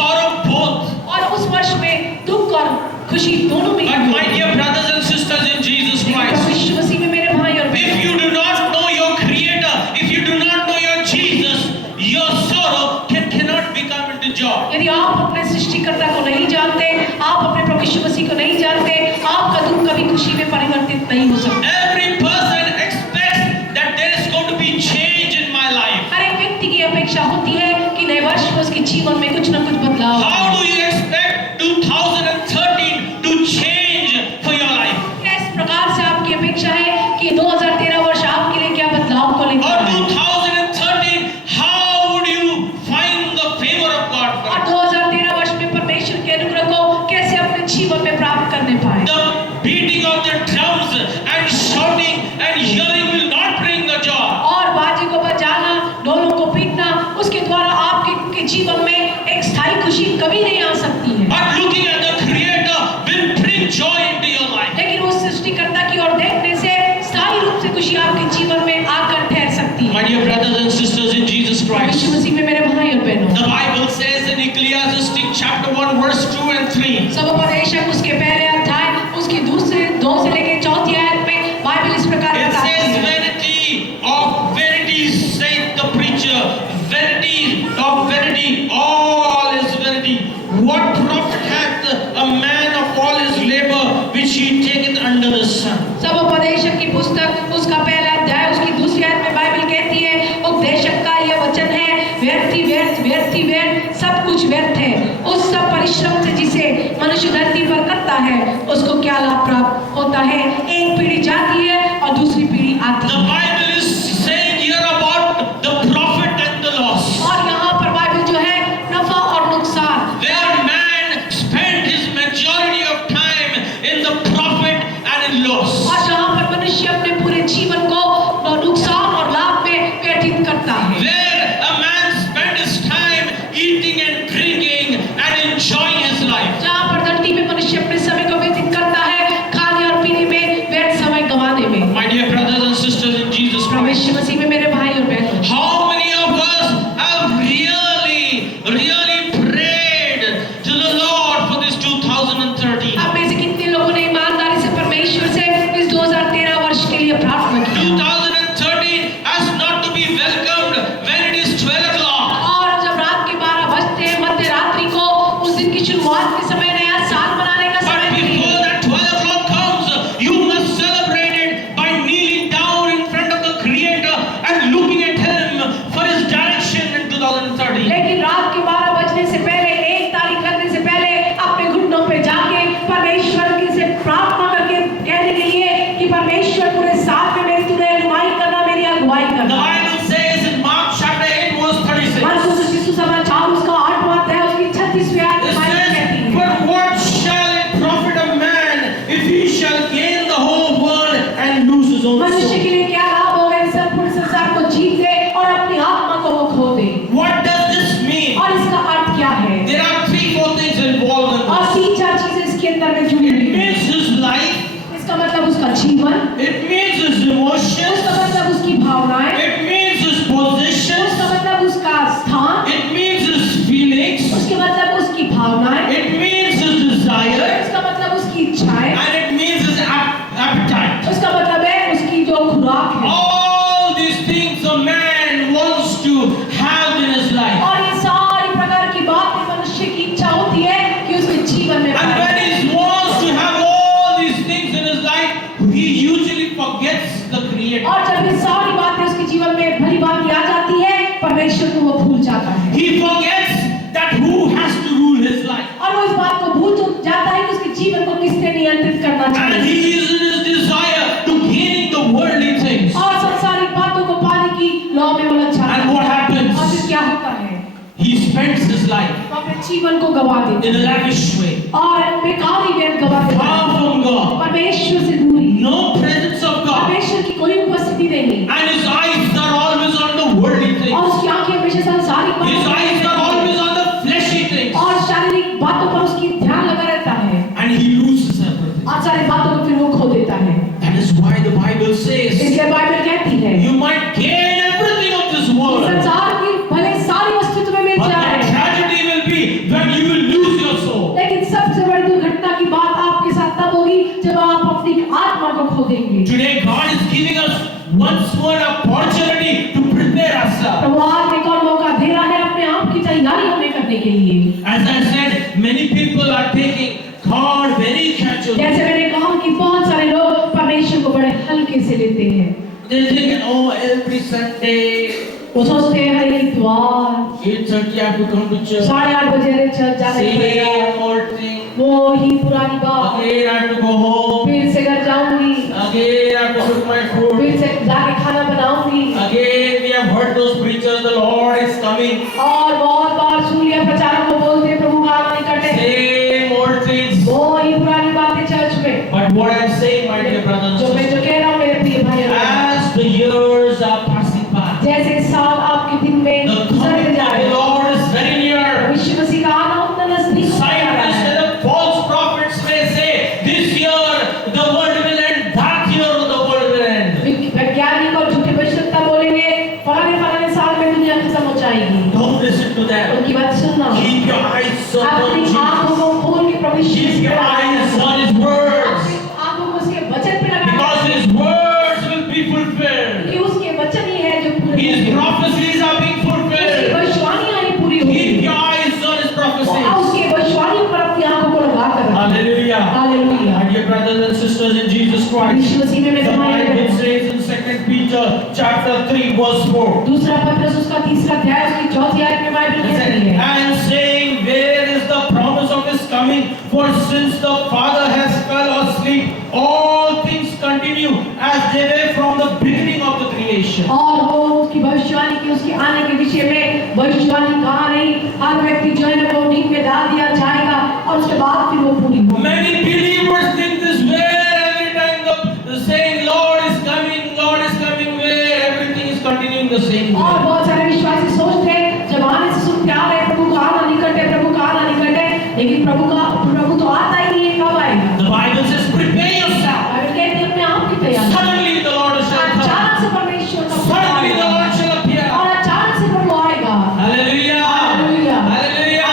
sorrow both. और उस वर्ष में दुख और खुशी दोनों में। But my dear brothers and sisters in Jesus Christ, यीशु मसीह में मेरे भाई और if you do not know your Creator, if you do not know your Jesus, your sorrow cannot become into joy. यदि आप अपने सृष्टिकर्ता को नहीं जानते, आप अपने प्रभु यीशु मसीह को नहीं जानते, आपका दुख कभी खुशी में परिवर्तित नहीं हो सकता। Every person expects that there is going to be change in my life. हर एक व्यक्ति की अपेक्षा होती है कि नए वर्ष में उसके जीवन में कुछ न कुछ बदलाव। How do you expect 2013 to change for your life? इस प्रकार से आपकी अपेक्षा है कि 2013 वर्ष आपके लिए क्या बदलाव को लेकर Or आए? 2013, how would you find the favor of God for और it? 2013 वर्ष में परमेश्वर के अनुग्रह को कैसे अपने जीवन में प्राप्त करने पाए? The beating of the drums and shouting and yelling will not bring the joy. और बाजे को बजाना, ढोलों को पीटना, उसके द्वारा आपके जीवन में एक स्थायी खुशी कभी नहीं आ सकती है। But looking at the Creator will bring joy into your life. लेकिन उस सृष्टिकर्ता की ओर देखने से स्थायी रूप से खुशी आपके जीवन में आकर ठहर सकती है। My dear brothers and sisters in Jesus यीशु Christ, मसीह में मेरे भाई और बहनों, the Bible says in Ecclesiastes chapter 1 verse 2 and 3. सबोपदेशक उसके पहले अध्याय उसकी दूसरे 2 से लेकर 4 आयत में बाइबल इस प्रकार It बताती says, है। vanity of verities, saith the preacher, vanity of vanity, all is vanity. What profit hath a man of all his labor which he taketh under the sun? सबोपदेशक की पुस्तक उसका पहला अध्याय उसकी दूसरी आयत में बाइबल कहती है, उपदेशक का यह वचन है, व्यर्थ ही व्यर्थ, व्यर्थ ही व्यर्थ, सब कुछ व्यर्थ है। उस सब परिश्रम से जिसे मनुष्य धरती पर करता है, उसको क्या लाभ प्राप्त होता है? एक पीढ़ी जाती है और दूसरी पीढ़ी आती The है। Bible is saying here about the profit and the loss. और यहाँ पर बाइबल जो है नफा और नुकसान, Where man spent his majority of time in the profit and in loss. और जहाँ पर मनुष्य अपने पूरे जीवन को नुकसान और लाभ में व्यतीत करता है। Where a man spent his time eating and drinking and enjoying his life. जहाँ पर धरती में मनुष्य अपने समय को व्यतीत करता है, खाने और पीने में, व्यर्थ समय गंवाने में। My dear brothers and sisters in Jesus Christ, यीशु मसीह में मेरे भाई और बहनों, how many of us have really prayed to the Lord for this 2013? आप में से कितने लोगों ने ईमानदारी से परमेश्वर से इस 2013 वर्ष के लिए प्रार्थना की? 2013 has not to be welcomed when it is 12 o'clock. और जब रात के 12 बजते हैं मध्य रात्रि को, उस दिन की शुरुआत के समय नया साल मनाने का But समय नहीं before है। that 12 o'clock comes, you must celebrate it by kneeling down in front of the Creator and looking at Him for His direction in 2013. लेकिन रात के 12 बजने से पहले, 1 तारीख लगने से पहले अपने घुटनों पे जाके परमेश्वर की से प्रार्थना करके कहने के लिए कि परमेश्वर पूरे साल में मेरी तू रहनुमाई करना, मेरी अगुवाई The करना। Bible says in Mark chapter 8 verse 36. मरकुस रचित सुसमाचार उसका 8वां अध्याय उसकी 36वीं आयत It में बाइबल says, कहती है, but what shall it profit a man if he shall gain the whole world and lose his own मनुष्य soul? के लिए क्या लाभ होगा इस संपूर्ण संसार को जीत ले और अपनी आत्मा को वो खो दे? What does this mean? और इसका अर्थ क्या है? There are 3-4 things involved in और this. 3-4 चीजें इसके अंदर में जुड़ी It हुई हैं। means his life, इसका मतलब उसका जीवन, it means his emotions, उसका मतलब उसकी भावनाएं, it means his positions, उसका मतलब उसका स्थान, it means his feelings, उसके मतलब उसकी भावनाएं, it means his desire, उसका मतलब उसकी इच्छाएं, and it means his appetite. उसका मतलब है उसकी जो खुराक है। All these things a man wants to have in his life. और ये सारी प्रकार की बातें मनुष्य की इच्छा होती है कि उसके जीवन में And पाए। when he wants to have all these things in his life, he usually forgets the Creator. और जब ये सारी बातें उसके जीवन में भली भांति आ जाती है, परमेश्वर को वो भूल जाता है। He forgets that who has to rule his life. और वो इस बात को भूल जाता है कि उसके जीवन को किसने नियंत्रित करना And चाहिए। he is in his desire to gaining the worldly things. और सांसारिक बातों को पाने की लौ में उलझ जाता And है। what happens? और फिर क्या होता है? He spends his life वो अपने जीवन को गवा देता in है a lavish way, और बेकारी व्यर्थ गवा देता है। far from God, परमेश्वर से दूरी, no presence of God, परमेश्वर की कोई उपस्थिति नहीं, and his eyes are always on the worldly और things. उसकी आंखें हमेशा सांसारिक His बातों eyes are always on the fleshy things, और शारीरिक बातों पर उसकी ध्यान लगा रहता है and he loses everything. और सारी बातों को फिर वो खो देता है। That is why the Bible says, इसलिए बाइबल कहती है you might gain everything of this world, संसार की भले सारी वस्तु तुम्हें मिल but जाए, the tragedy will be when Today God is giving us once more an opportunity to prepare ourselves. प्रभु आज एक और मौका दे रहा है अपने आप की तैयारी हमें करने के लिए। As I said, many people are taking God very casually. जैसे मैंने कहा कि बहुत सारे लोग परमेश्वर को बड़े हल्के से लेते हैं। They think, oh, every Sunday, वो सोचते हैं हर इतवार 8:30 I have to come to church. 8:30 बजे चर्च जाना पड़ेगा। Same old thing. वो ही पुरानी बात। Again I have to go home. फिर से घर जाऊंगी। Again I have to cook my food. फिर से जाके खाना बनाऊंगी। Again we have heard those preachers, the Lord is coming. और बहुत बार सुन लिया प्रचारक को बोलते हैं प्रभु का आगमन निकट है। Same old things. वो ही पुरानी बातें चर्च में। But what I am saying, my dear brothers जो and मैं sisters, जो कह रहा हूँ मेरे प्रिय भाई और बहनों, as the years are passing by, जैसे साल आपके दिन में the गुजरते coming जा of रहे the हैं, Lord is very near. यीशु मसीह का आना उतना नजदीक होता जा रहा Scientists है। and the false prophets may say, this year the world will end, that year the world will end. वैज्ञानिक और झूठे भविष्यवक्ता बोलेंगे फलाने साल में दुनिया खत्म हो जाएगी। Don't listen to them. उनकी बात सुनना। Keep your eyes on अपनी आंखों Jesus. को खोल के प्रभु यीशु Keep मसीह your पे लगाएं। eyes on His words, अपनी आंखों को उसके वचन पे लगाएं। because His words will be fulfilled. क्योंकि उसके वचन ही है जो पूरे His होंगे। prophecies are being उसकी fulfilled. भविष्यवाणियां ही पूरी होंगी। Keep your eyes on His prophecies. उसके भविष्यवाणियों पर अपनी आंखों को लगा कर रखें। Hallelujah. Hallelujah. My dear brothers and sisters in Jesus Christ, यीशु मसीह में the मेरे भाई और Bible बहनों, says in 2 Peter chapter 3 verse 4, दूसरा पत्रस उसका तीसरा अध्याय उसकी चौथी आयत में बाइबल कहती है, and saying, where is the promise of His coming? For since the Father has fell asleep, all things continue as they were from the beginning of the creation. और वो उसकी भविष्यवाणी की उसके आने के विषय में भविष्यवाणी कहाँ रही, हर व्यक्ति जो है ना वो नींद में डाल दिया जाएगा और उसके बाद फिर वो पूरी होगी। Many believers think this, where every time the saying Lord is coming, where everything is continuing the same और way. बहुत सारे विश्वासी सोचते हैं जमाने से सुनते आ रहे प्रभु का आना निकट है, प्रभु का आना निकट है, लेकिन प्रभु तो आता ही नहीं है, कब आएगा? The Bible says, prepare yourself. Bible कहती है अपने आप की तैयारी। Suddenly the Lord shall come. अचानक से परमेश्वर का Suddenly the Lord shall appear. और अचानक से प्रभु आएगा। Hallelujah. Hallelujah. Hallelujah.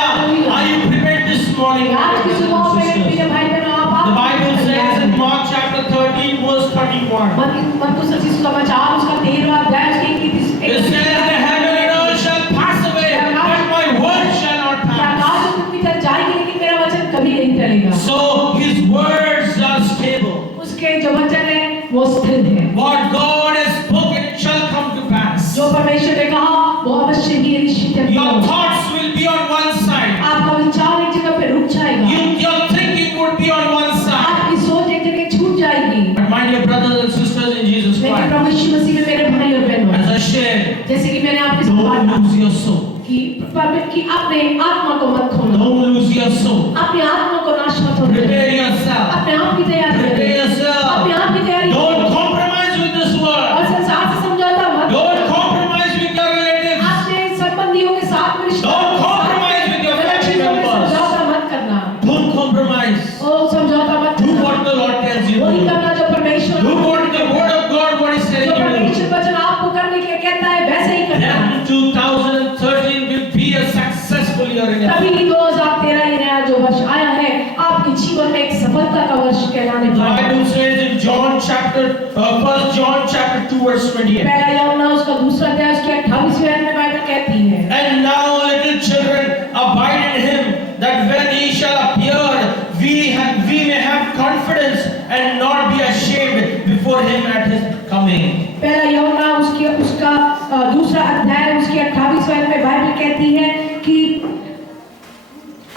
Are you prepared this morning? आज की सुबह मेरे प्रिय भाई बहनों, आप The Bible says in Mark chapter 13 verse 31. मरकुस रचित सुसमाचार उसका 13वां अध्याय उसकी It says the heaven and earth shall pass away, but my word shall not pass. आकाश और पृथ्वी टल जाएगी लेकिन मेरा वचन कभी नहीं टलेगा। So his words are stable. उसके जो वचन है वो स्थिर है। What God has spoken shall come to pass. जो परमेश्वर ने कहा वो अवश्य ही निश्चित है। Your thoughts will be on one side. आपका विचार एक जगह पे रुक जाएगा। Your thinking would be on one side. आपकी सोच एक जगह छूट जाएगी। But my dear brothers and sisters in Jesus लेकिन Christ, प्रभु यीशु मसीह में मेरे भाई और बहनों, as I shared, जैसे कि मैंने आपके साथ don't बात lose your soul. की अपने आत्मा को मत खोना, Don't lose your soul. अपनी आत्मा को नाश मत होने देना। Prepare yourself. अपने आप की तैयारी Prepare करें, yourself. अपने आप की तैयारी Don't करें compromise with this और world. संसार से समझौता मत Don't compromise with your relatives. अपने संबंधियों के साथ में Don't compromise with your गलत family चीजों में members. समझौता मत करना, Don't compromise. ओ समझौता मत Do करना, what the Lord tells you to वही do. करना जो परमेश्वर Do what the word of God what is जो telling you to do. परमेश्वर वचन आपको करने के लिए कहता है वैसे ही करना। Then 2013 will be a successful year in your life. तभी 2013 ही नया जो वर्ष आया है आपके जीवन में एक सफलता का वर्ष कहलाने The वाला है। Bible says in John chapter 1 John chapter 2 verse 28. पहला यूहन्ना उसका दूसरा अध्याय उसकी 28वीं आयत में बाइबल कहती है, And now little children abide in him, that when he shall appear we may have confidence and not be ashamed before him at his coming. पहला यूहन्ना उसका दूसरा अध्याय उसकी 28वीं आयत में बाइबल कहती है कि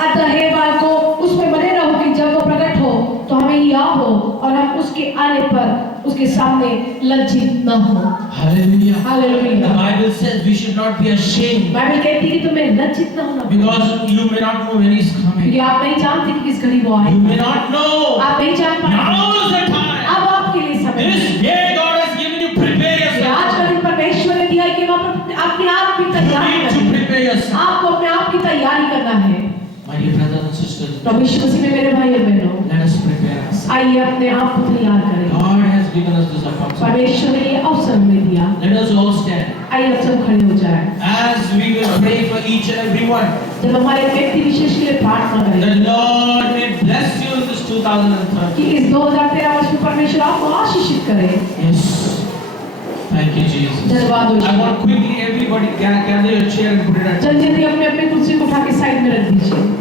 अतः हे बालकों उसमें बने रहो कि जब वो प्रकट हो तो हमें याद हो और हम उसके आने पर उसके सामने लज्जित न हो। Hallelujah. The hallelujah. Bible says we should not be ashamed Bible कहती है कि तुम्हें लज्जित न होना, because you may not know when he's coming. क्योंकि आप नहीं जानते कि किस घड़ी वो You आएगा, may not know. आप नहीं जान पाएंगे। Now is the time. अब आपके लिए समय है। This day God has given you, prepare आज yourself. का दिन परमेश्वर ने दिया है कि आप अपने आप की You तैयारी need to करें, prepare yourself. आपको अपने आप की तैयारी करना है। My dear brothers and sisters, प्रभु यीशु मसीह में मेरे भाई और बहनों, let us prepare ourselves. आइए अपने आप को तैयार करें। God has given us this opportunity. परमेश्वर ने ये अवसर हमें दिया, Let us all stand आइए अब सब खड़े हो जाएं। as we will pray for each and every one. जब हमारे व्यक्ति विशेष के लिए प्रार्थना The करें, Lord may bless you in this कि 2013. इस 2013 वर्ष में परमेश्वर आपको आशीषित करे। Yes. Thank you, Jesus. धन्यवाद हो I want quickly everybody gather your chair and put it at. जल्दी जल्दी अपने अपने कुर्सी को उठा के साइड में रख दीजिए।